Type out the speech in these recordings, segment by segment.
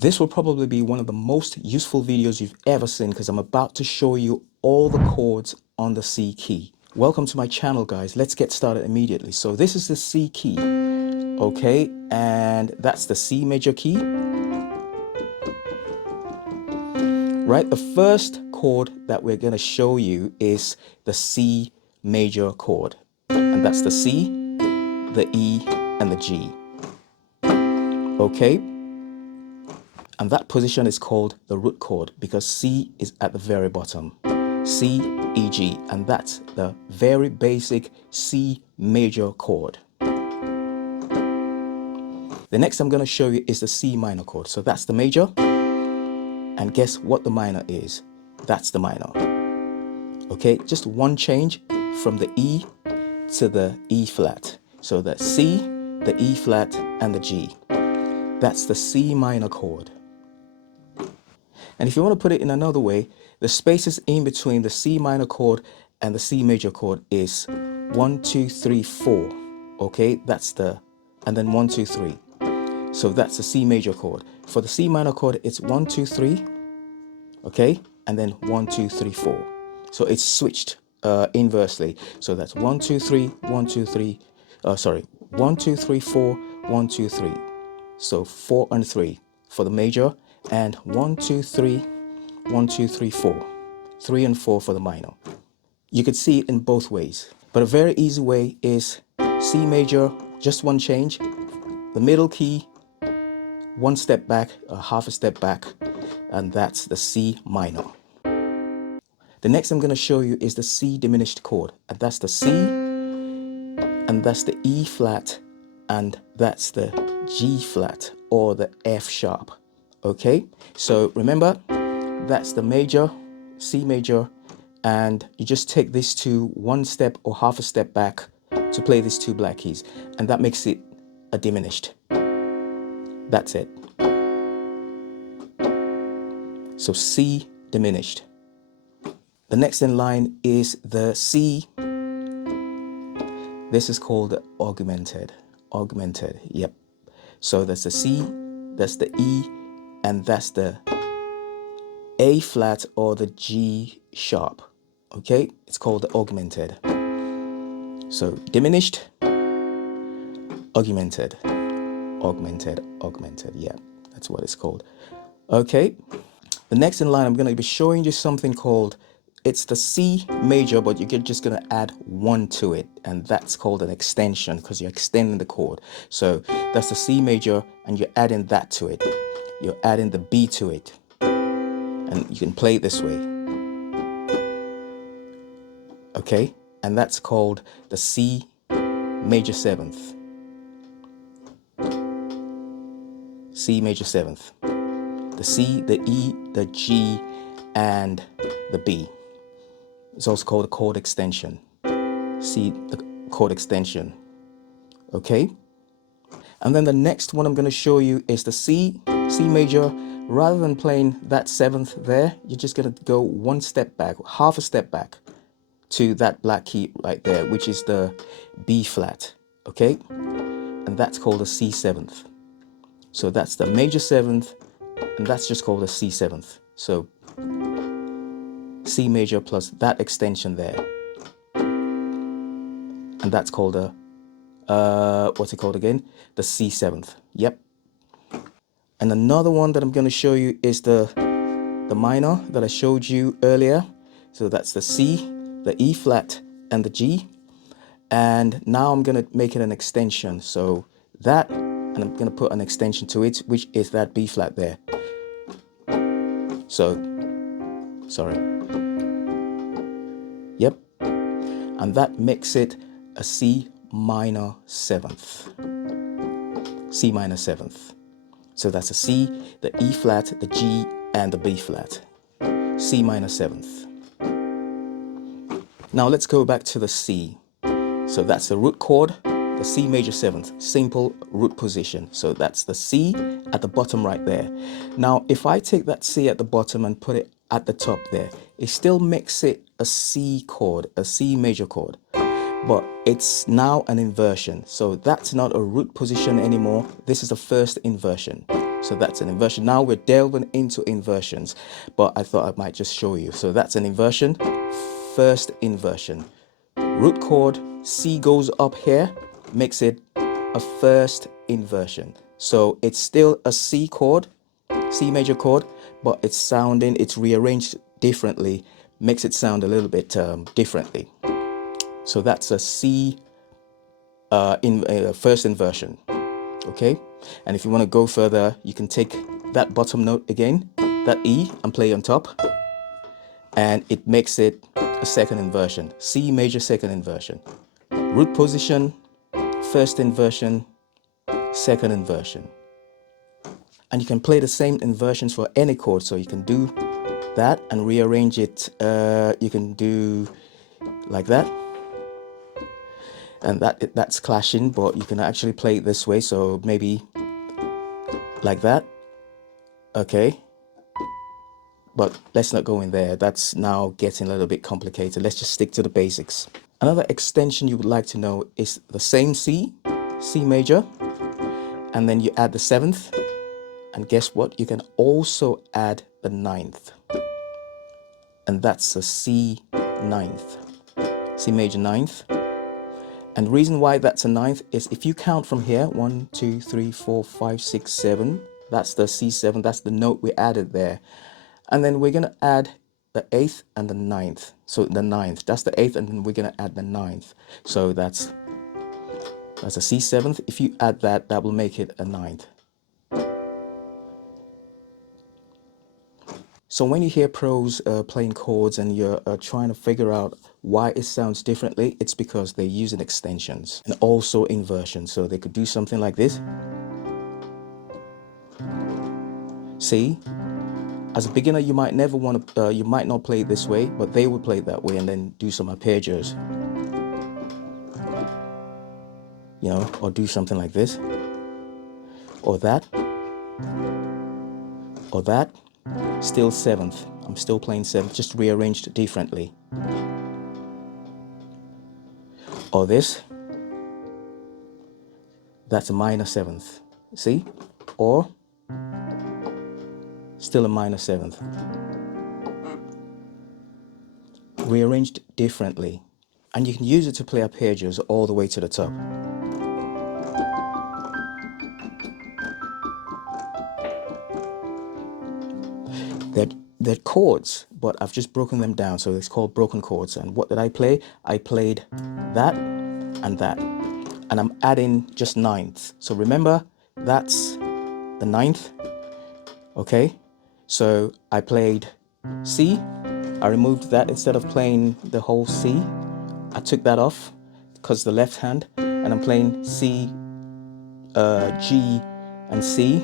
This will probably be one of the most useful videos you've ever seen because I'm about to show you all the chords on the C key. Welcome to my channel, guys. Let's get started immediately. So this is the C key, okay? And that's the C major key. Right, the first chord that we're going to show you is the C major chord. And that's the C, the E, and the G. Okay? And that position is called the root chord because C is at the very bottom. C, E, G, and that's the very basic C major chord. The next I'm going to show you is the C minor chord. So that's the major. And guess what the minor is? That's the minor. Okay, just one change from the E to the E flat. So the C, the E flat, and the G. That's the C minor chord. And if you want to put it in another way, the spaces in between the C minor chord and the C major chord is 1, 2, 3, 4. Okay, that's the, and then 1, 2, 3. So that's the C major chord. For the C minor chord, it's 1, 2, 3. Okay, and then 1, 2, 3, 4. So it's switched inversely. So that's 1, 2, 3, 1, 2, 3. 1, 2, 3, 4, 1, 2, 3. So 4 and 3 for the major, and 1, 2, 3, 1, 2, 3, 4. 3 and 4 for the minor. You could see it in both ways, but a very easy way is C major, just one change, the middle key, one step back, half a step back, and that's the C minor. The next I'm going to show you is the C diminished chord, and that's the C, and that's the E flat, and that's the G flat or the F sharp. Okay, so remember, that's the major, C major, and you just take these two one step or half a step back to play these two black keys, and that makes it a diminished. That's it. So C diminished. The next in line is the C. This is called augmented. Augmented, yep. So that's the C, that's the E, and that's the A flat or the G sharp. Okay, it's called the augmented. So diminished, augmented, augmented, augmented. Yeah, that's what it's called. Okay, the next in line, I'm going to be showing you something called, it's the C major, but you're just going to add 1 to it, and that's called an extension because you're extending the chord. So that's the C major, and you're adding that to it. You're adding the B to it, and you can play it this way. Okay, and that's called the C major 7th. C major 7th. The C, the E, the G, and the B. It's also called a chord extension. C, the chord extension. Okay? And then the next one I'm going to show you is the C major. Rather than playing that 7th there, you're just going to go one step back, half a step back to that black key right there, which is the B flat. Okay? And that's called a C 7th. So that's the major 7th, and that's just called a C 7th. So C major plus that extension there. And that's called a, what's it called again? The C 7th. Yep. And another one that I'm going to show you is the minor that I showed you earlier. So that's the C, the E flat, and the G. And now I'm going to make it an extension. So that, and I'm going to put an extension to it, which is that B flat there. So, sorry. Yep. And that makes it a C minor 7th. C minor 7th. So that's a C, the E flat, the G, and the B flat. C minor 7th. Now let's go back to the C. So that's the root chord, the C major 7th, simple root position. So that's the C at the bottom right there. Now, if I take that C at the bottom and put it at the top there, it still makes it a C chord, a C major chord. But it's now an inversion. So that's not a root position anymore. This is the first inversion. So that's an inversion. Now we're delving into inversions, but I thought I might just show you. So that's an inversion, first inversion. Root chord, C goes up here, makes it a first inversion. So it's still a C chord, C major chord, but it's rearranged differently, makes it sound a little bit differently. So that's a C first inversion. Okay, and if you want to go further, you can take that bottom note again, that E, and play on top, and it makes it a second inversion, C major second inversion. Root position, first inversion, second inversion. And you can play the same inversions for any chord, so you can do that and rearrange it. You can do like that, and that's clashing, but you can actually play it this way, so maybe like that. Okay, but let's not go in there. That's now getting a little bit complicated. Let's just stick to the basics. Another extension you would like to know is the same C, C major, and then you add the seventh, and guess what? You can also add the ninth, and that's a C ninth, C major ninth. And the reason why that's a ninth is if you count from here, 1, 2, 3, 4, 5, 6, 7, that's the C7, that's the note we added there. And then we're going to add the eighth and the ninth. So the ninth, that's the eighth, and then we're going to add the ninth. So that's a C7th. If you add that, that will make it a ninth. So when you hear pros playing chords and you're trying to figure out why it sounds differently, it's because they're using extensions and also inversions. So they could do something like this. See? As a beginner, you might never want to, you might not play it this way, but they would play it that way and then do some arpeggios, you know, or do something like this, or that, or that. Still seventh. I'm still playing seventh, just rearranged differently. Or this, that's a minor seventh. See? Or still a minor seventh. Rearranged differently. And you can use it to play arpeggios all the way to the top. They're chords, but I've just broken them down, so it's called broken chords. And what did I play? I played that and that. And I'm adding just ninths. So remember, that's the ninth. Okay? So I played C. I removed that. Instead of playing the whole C, I took that off because the left hand, and I'm playing C, G, and C,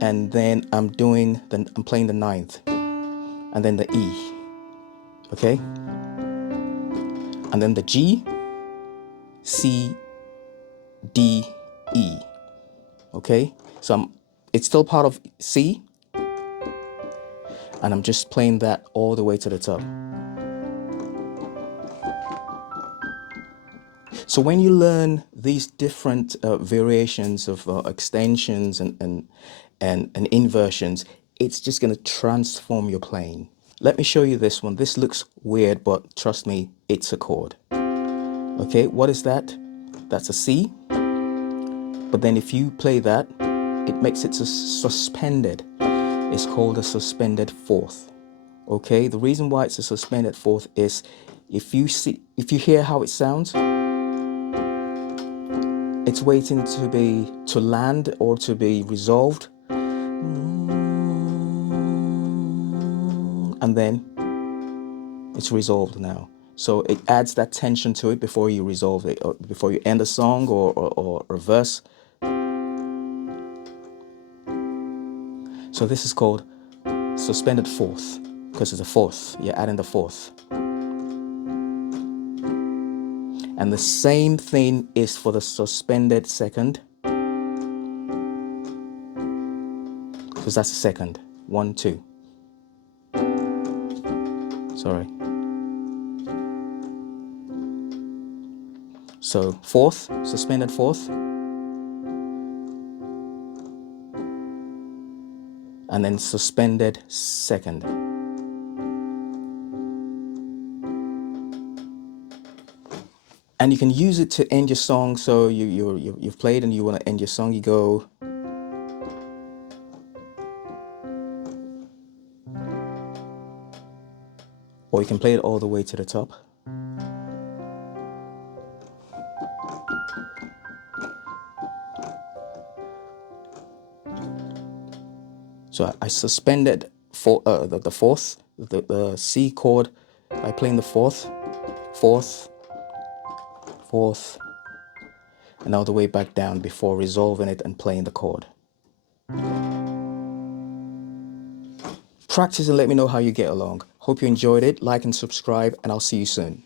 and then I'm playing the ninth, and then the E, okay, and then the G, C, D, E, okay. So it's still part of C, and I'm just playing that all the way to the top. So when you learn these different variations of extensions and inversions, it's just going to transform your playing. Let me show you this one. This looks weird, but trust me, it's a chord. Okay, what is that? That's a C. But then if you play that, it makes it suspended. It's called a suspended fourth. Okay, the reason why it's a suspended fourth is if you hear how it sounds, it's waiting to land or to be resolved, and then it's resolved now. So it adds that tension to it before you resolve it, or before you end a song or a verse. So this is called suspended fourth because it's a fourth. You're adding the fourth. And the same thing is for the suspended second, because that's the second. 1, 2. Sorry. So fourth, suspended fourth. and then suspended second. And you can use it to end your song. So you've played and you want to end your song, you go. Or you can play it all the way to the top. So I suspended the fourth, the C chord by playing the fourth, and all the way back down before resolving it and playing the chord. Practice and let me know how you get along. Hope you enjoyed it. Like and subscribe, and I'll see you soon.